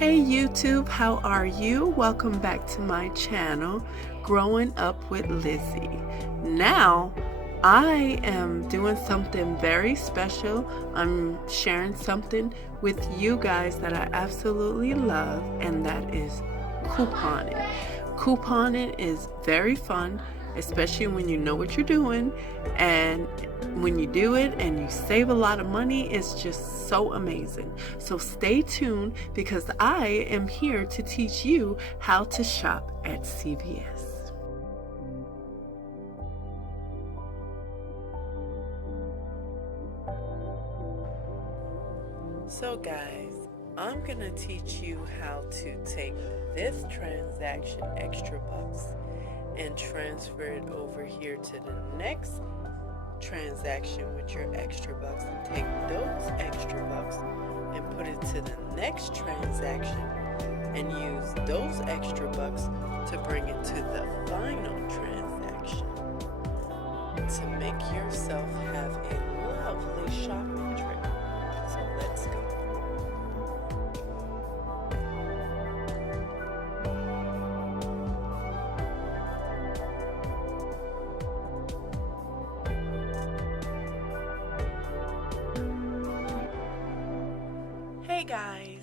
Hey YouTube, how are you? Welcome back to my channel, Growing Up with Lizzie. Now, I am doing something very special. I'm sharing something with you guys that I absolutely love, and that is couponing. Couponing is very fun, especially when you know what you're doing, and when you do it and you save a lot of money, it's just so amazing. So stay tuned because I am here to teach you how to shop at CVS. So guys, I'm gonna teach you how to take this transaction extra bucks and transfer it over here to the next transaction with your extra bucks, and take those extra bucks and put it to the next transaction and use those extra bucks to bring it to the final transaction to make yourself have a lovely shopping trip. So let's go. Hey guys,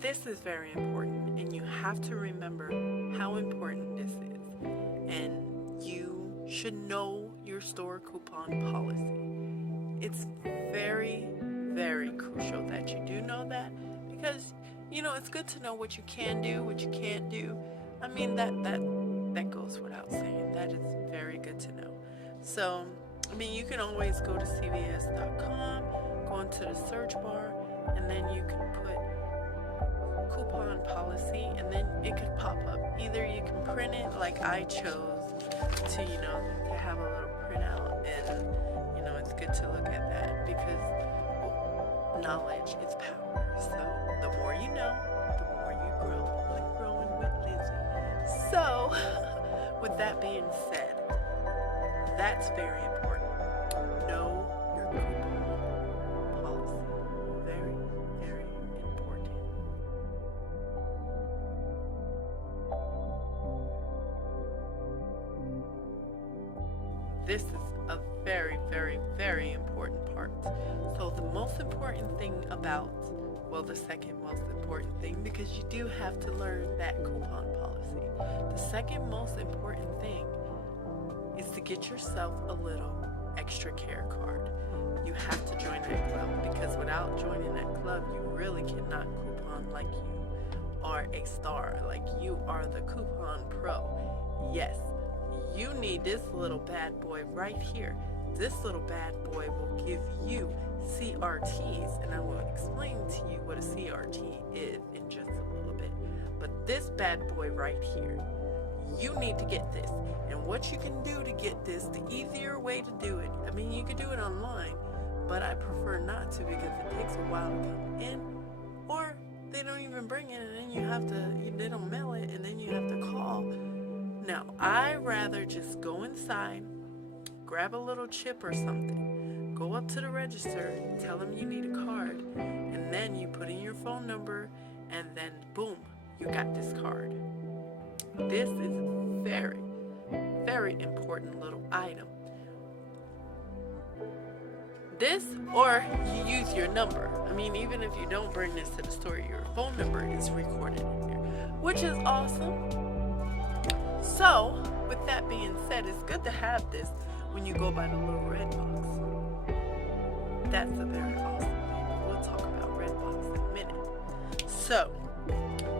this is very important, and you have to remember how important this is, and you should know your store coupon policy. It's very, very crucial that you do know that, because it's good to know what you can do, what you can't do. I mean, that goes without saying. That is very good to know. So you can always go to CVS.com, go into the search bar, and then you can put coupon policy, and then it could pop up. Either you can print it, like I chose to have a little printout, and it's good to look at that because knowledge is power. So the more you know, the more you grow, like growing with Lizzie. So with that being said, that's very important. Know your coupon policy. Very, very important. This is a very, very, very important part. So the most important thing the second most important thing, because you do have to learn that coupon policy. The second most important thing is to get yourself a little extra care card. You have to join that club, because without joining that club, you really cannot coupon like you are a star, like you are the coupon pro. Yes, you need this little bad boy right here. This little bad boy will give you CRTs, and I will explain to you what a CRT is in just a little bit. But this bad boy right here, you need to get this. And what you can do to get this, the easier way to do it, you can do it online, but I prefer not to, because it takes a while to come in, or they don't even bring it, and then they don't mail it, and then you have to call. Now, I rather just go inside, grab a little chip or something, go up to the register, tell them you need a card, and then you put in your phone number, and then boom, you got this card. This is a very, very important little item. This, or you use your number. Even if you don't bring this to the store, your phone number is recorded in here, which is awesome. So, with that being said, it's good to have this when you go by the little red box. That's a very awesome thing. We'll talk about red box in a minute. So,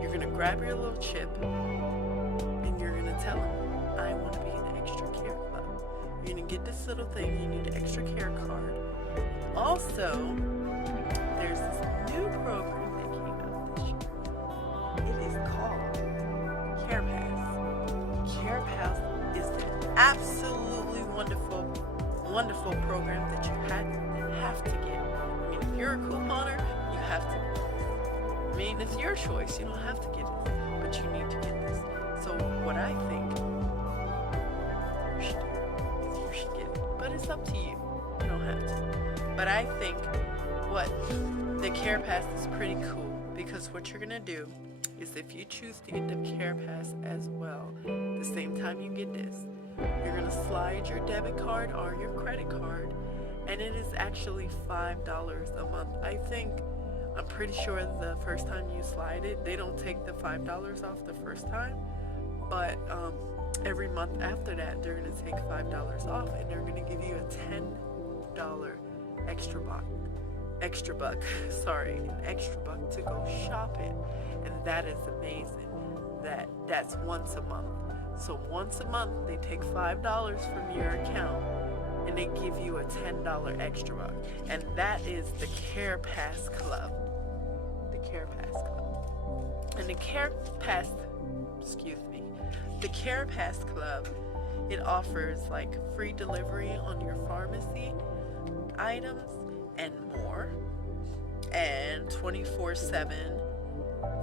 you're going to grab your little chip, and you're going to tell them, I want to be in the extra care club. You're going to get this little thing. You need an extra care card. Also, there's this new program that came out this year. It is called Care Pass. Care Pass is an absolutely wonderful program that you have to get. If you're a couponer, you have to get this. It's your choice. You don't have to get it, but you need to get this. So what I think you should do is you should get it. But it's up to you. You don't have to. But I think the Care Pass is pretty cool, Because what you're gonna do is, if you choose to get the Care Pass as well, the same time you get this, you're gonna slide your debit card or your credit card, and it is actually $5 a month. I'm pretty sure the first time you slide it, they don't take the $5 off the first time, but every month after that, they're gonna take $5 off, and they're gonna give you a $10 extra buck to go shopping. And that is amazing. That's once a month. So once a month they take $5 from your account and they give you a $10 extra buck. And that is the Care Pass Club. The Care Pass Club. And the Care Pass Club, it offers like free delivery on your pharmacy items and more, and 24/7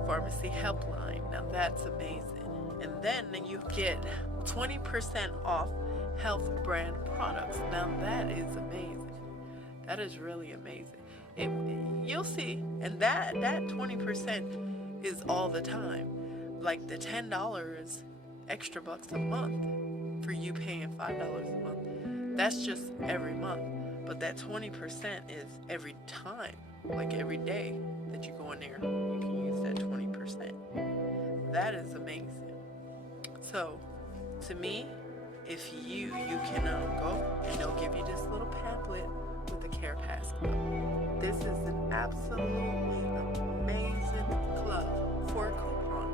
pharmacy helpline. Now that's amazing. And then you get 20% off health brand products. Now that is amazing. That is really amazing. You'll see. And that 20% is all the time. Like the $10 extra bucks a month for you paying $5 a month. That's just every month. But that 20% is every time, like every day that you go in there, you can use that 20%. That is amazing. So, to me, if you can go and they'll give you this little pamphlet with the Care Pass Club. This is an absolutely amazing club for a coupon.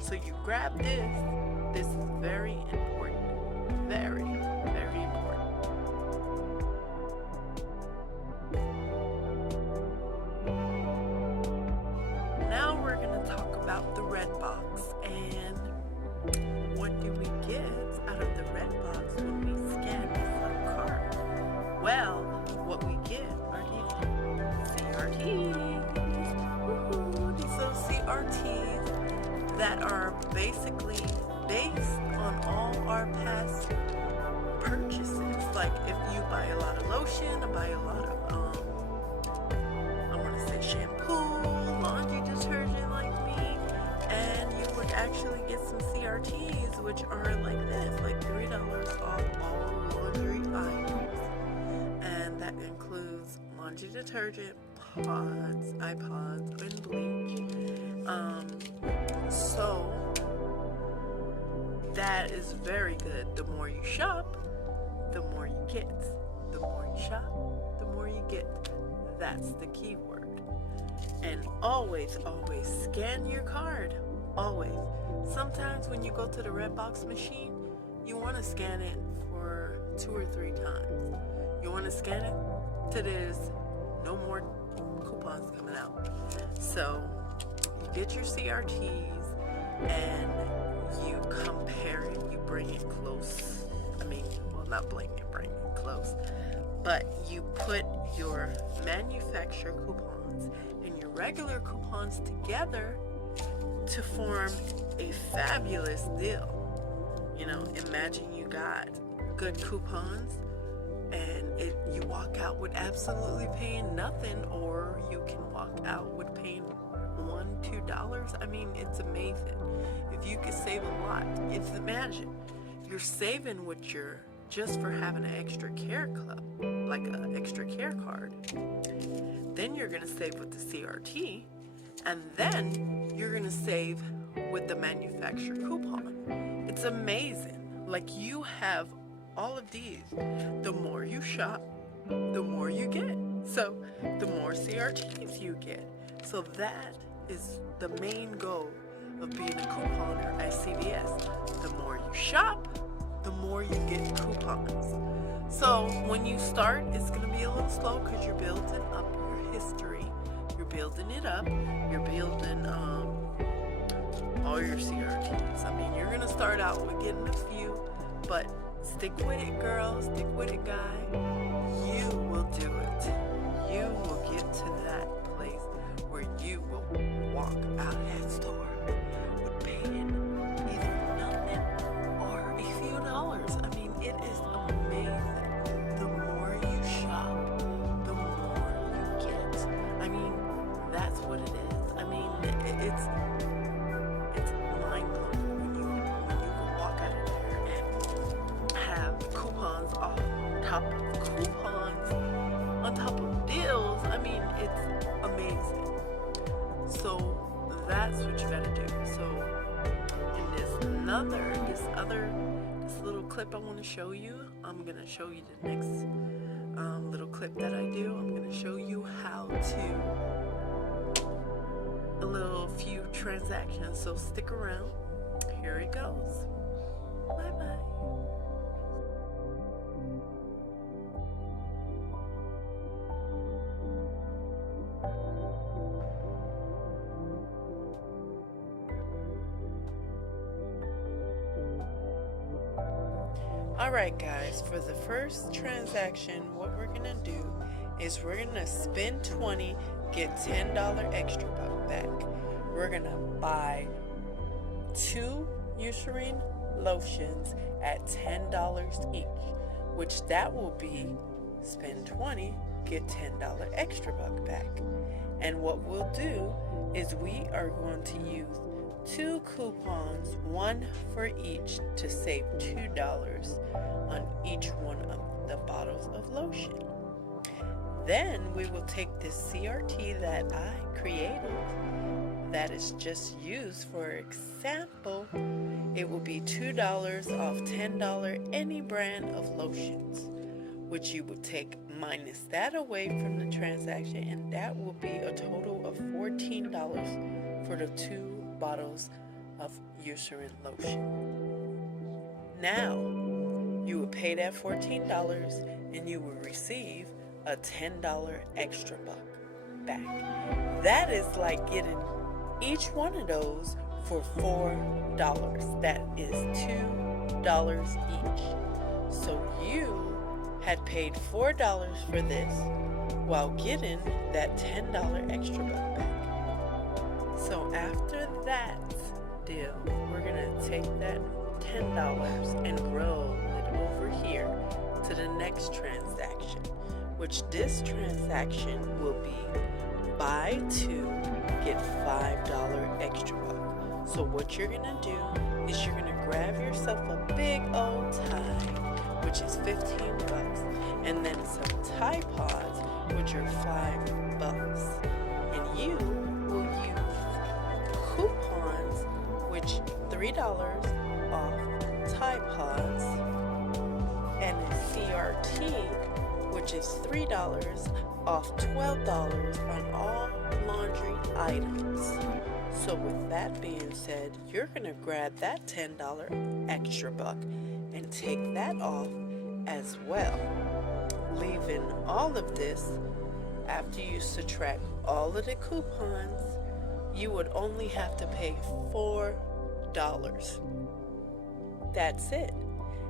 So you grab this. This is very important. Very, very important. Now we're going to talk about the red box, and what do we get out of the red box when we scan our card? Well, what we get are these CRTs. Woohoo! These are CRTs that are basically based on all our past purchases. Like if you buy a lot of lotion, or buy a lot of shampoo, laundry detergent like me, and you would actually get some CRTs, which are like this, like $3 off all laundry items. And that includes laundry detergent, pods, iPods, and bleach. So that is very good. The more you shop, the more you get. The more you shop, the more you get. That's the key word. And always, always scan your card. Always. Sometimes when you go to the Redbox machine, you want to scan it for 2 or 3 times. You want to scan it till there's no more coupons coming out. So you get your CRTs and you compare it. You bring it close. Not bring it close. But you put your manufacturer coupons and your regular coupons together to form a fabulous deal. Imagine you got good coupons and you walk out with absolutely paying nothing, or you can walk out with paying $1-2. It's amazing. If you could save a lot, imagine you're saving with your just for having an extra care club, like an extra care card. Then you're going to save with the CRT, and then you're going to save with the manufacturer coupon. It's amazing. Like, you have all of these. The more you shop, the more you get. So the more CRTs you get. So that is the main goal of being a couponer at CVS. The more you shop, the more you get coupons. So when you start, it's going to be a little slow because you're building up your history. You're building it up. You're building all your CRTs. You're going to start out with getting a few, but stick with it, girl. Stick with it, guy. You will do it. You will get to that place where you will walk out of that store with paying either nothing or a few dollars. It is amazing. The more you shop, the more you get. That's what it is. it's mind-blowing when you can walk out of there and have coupons off top of coupons on top of deals. I mean, it's amazing. So that's what you gotta do. So in this little clip I want to show you, I'm gonna show you the next little clip that I do. I'm gonna show you how to few transactions. So stick around. Here it goes. Bye bye. Alright guys, for the first transaction, what we're gonna do is we're gonna spend 20, get $10 extra buck back. We're gonna buy 2 Eucerin lotions at $10 each, which that will be spend 20, get $10 extra buck back. And what we'll do is we are going to use 2 coupons, 1 for each, to save $2 on each one of the bottles of lotion. Then we will take this CRT that I created, that is just used for example. It will be $2 off $10 any brand of lotions, which you would take minus that away from the transaction, and that will be a total of $14 for the 2 bottles of Eucerin lotion. Now, you will pay that $14 and you will receive a $10 extra buck back. That is like getting each one of those for $4. That is $2 each. So you had paid $4 for this while getting that $10 extra buck back. So after that deal, we're gonna take that $10 and roll it over here to the next transaction, which this transaction will be buy 2, get $5 extra buck. So what you're gonna do is you're gonna grab yourself a big old tie, which is 15 bucks, and then some Tide Pods, which are $5, and you will use coupons, which $3 off Tide Pods, and a CRT, which is $3 off $12 on all laundry items. So with that being said, you're gonna grab that $10 extra buck and take that off as well, leaving all of this. After you subtract all of the coupons, you would only have to pay $4. That's it.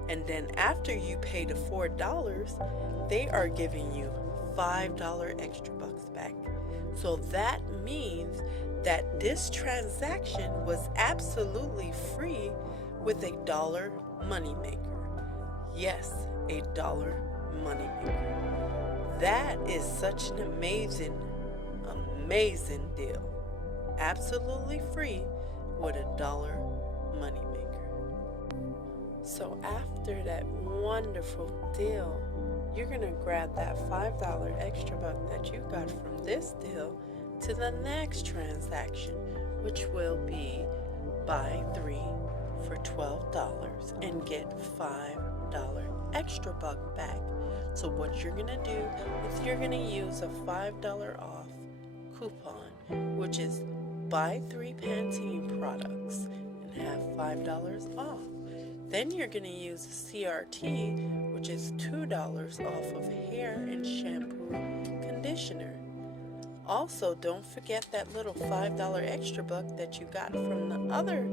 And then after you pay the $4, they are giving you $5 extra bucks back. So that means that this transaction was absolutely free with a $1 moneymaker. Yes, a $1 moneymaker. That is such an amazing deal. Absolutely free with a $1 moneymaker. So after that wonderful deal, you're gonna grab that $5 extra buck that you got from this deal to the next transaction, which will be buy 3 for $12 and get $5 extra buck back. So what you're gonna do is you're gonna use a $5 off coupon, which is buy 3 Pantene products and have $5 off. Then you're going to use a CRT, which is $2 off of hair and shampoo conditioner. Also, don't forget that little $5 extra buck that you got from the other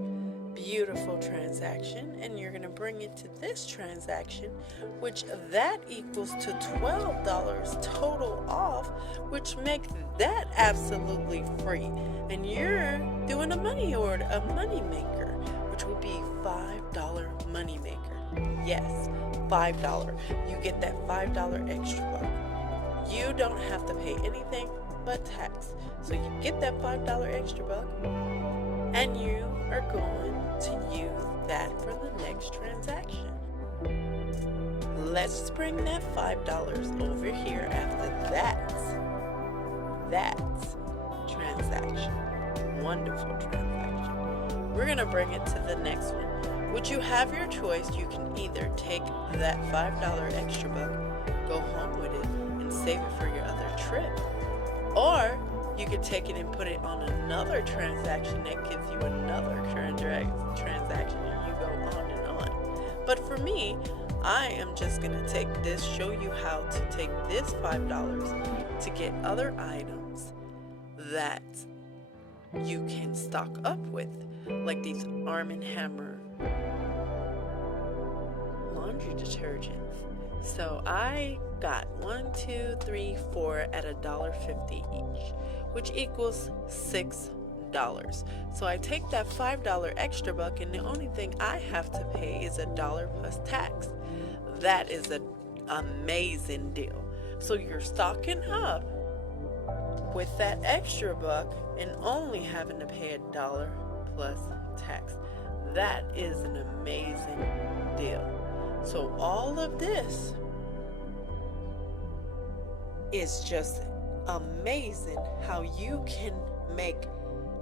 beautiful transaction, and you're going to bring it to this transaction, which that equals to $12 total off, which makes that absolutely free. And you're doing a money order, a money maker, which will be $5 money maker. Yes, $5. You get that $5 extra buck. You don't have to pay anything. but tax. So you get that $5 extra buck, and you are going to use that for the next transaction. Let's bring that $5 over here after that transaction. Wonderful transaction. We're going to bring it to the next one. Would you have your choice? You can either take that $5 extra buck, go home with it, and save it for your other trip. Or you could take it and put it on another transaction that gives you another transaction, and you go on and on. But for me, I am just going to take this, show you how to take this $5 to get other items that you can stock up with, like these Arm & Hammer laundry detergent. So I got 1, 2, 3, 4 at $1.50 each, which equals $6. So I take that $5 extra buck, and the only thing I have to pay is $1 plus tax. That is an amazing deal. So you're stocking up with that extra buck and only having to pay $1 plus tax. That is an amazing deal. So all of this is just amazing how you can make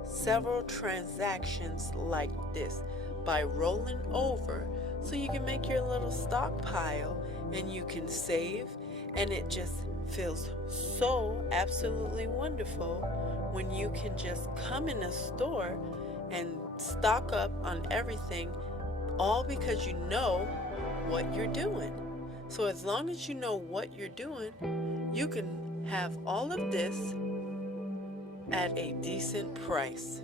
several transactions like this by rolling over, so you can make your little stockpile and you can save, and it just feels so absolutely wonderful when you can just come in a store and stock up on everything, all because you know what you're doing. So as long as you know what you're doing, you can have all of this at a decent price.